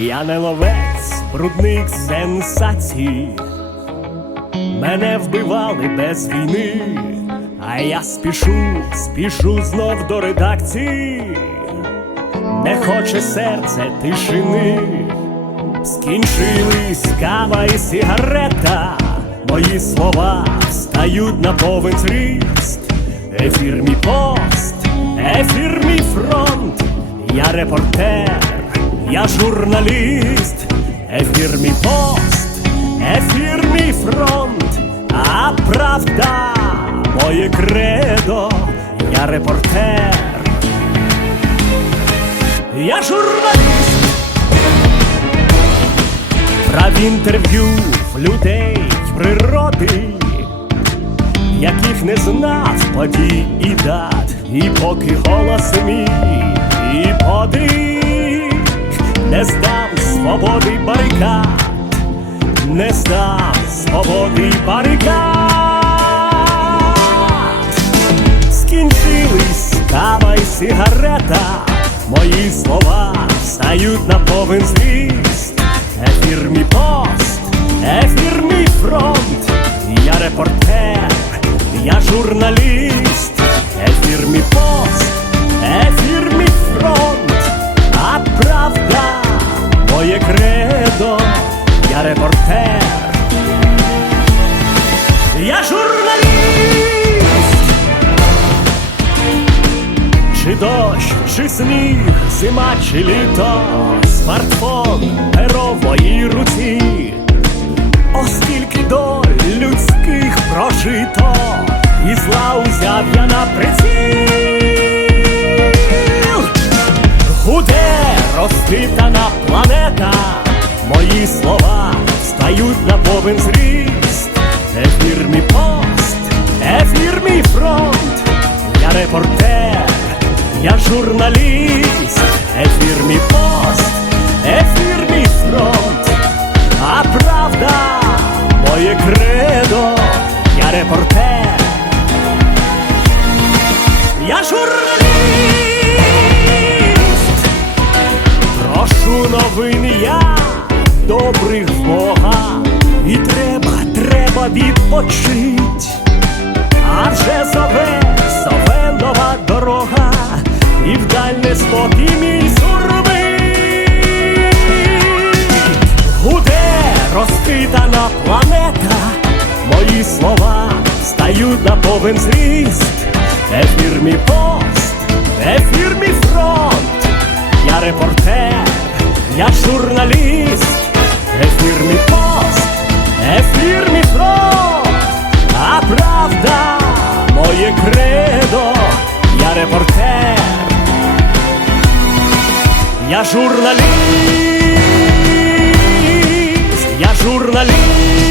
Я не ловець брудних сенсацій. Мене вбивали без війни, а я спішу, спішу знов до редакції. Не хоче серце тишини, скінчились кава і сигарета. Мої слова встають на повен зріст. Ефір мій пост, ефір мій фронт. Я репортер, я журналіст. Ефір мій пост, ефір мій фронт, а правда моє кредо, я репортер. Я журналіст, брав інтерв'ю в людей природи, яких не знав подій і дат, і поки голос мій, і здав свободи барикад, не здав свободи барикад. Скінчились кава і сигарета, мої слова стають на повен зріст. Ефір мій пост, ефір мій фронт, я репортер, я журналіст, репортер, я журналіст. Чи дощ, чи сніг, зима, чи літо, смартфон, перо в моїй руці, оскільки доль людських прожито, і зла узяв я на приціл. Гуде розхитана планета, повен зріст. Ефір мій пост, ефір фронт, я репортер, я журналіст, ефір мій пост, ефір мій фронт, а правда моє кредо, я репортер. Я журналіст, і треба, треба відпочить. А вже зове, зове нова дорога, і вдаль не спокій мій сурмить. Гуде розхитана планета, мої слова стають на повен зріст. Ефір мій пост, ефір мій фронт, я репортер, я журналіст, ефір мій пост, ефір мій а правда моє кредо, я репортер, я журналіст, я журналіст.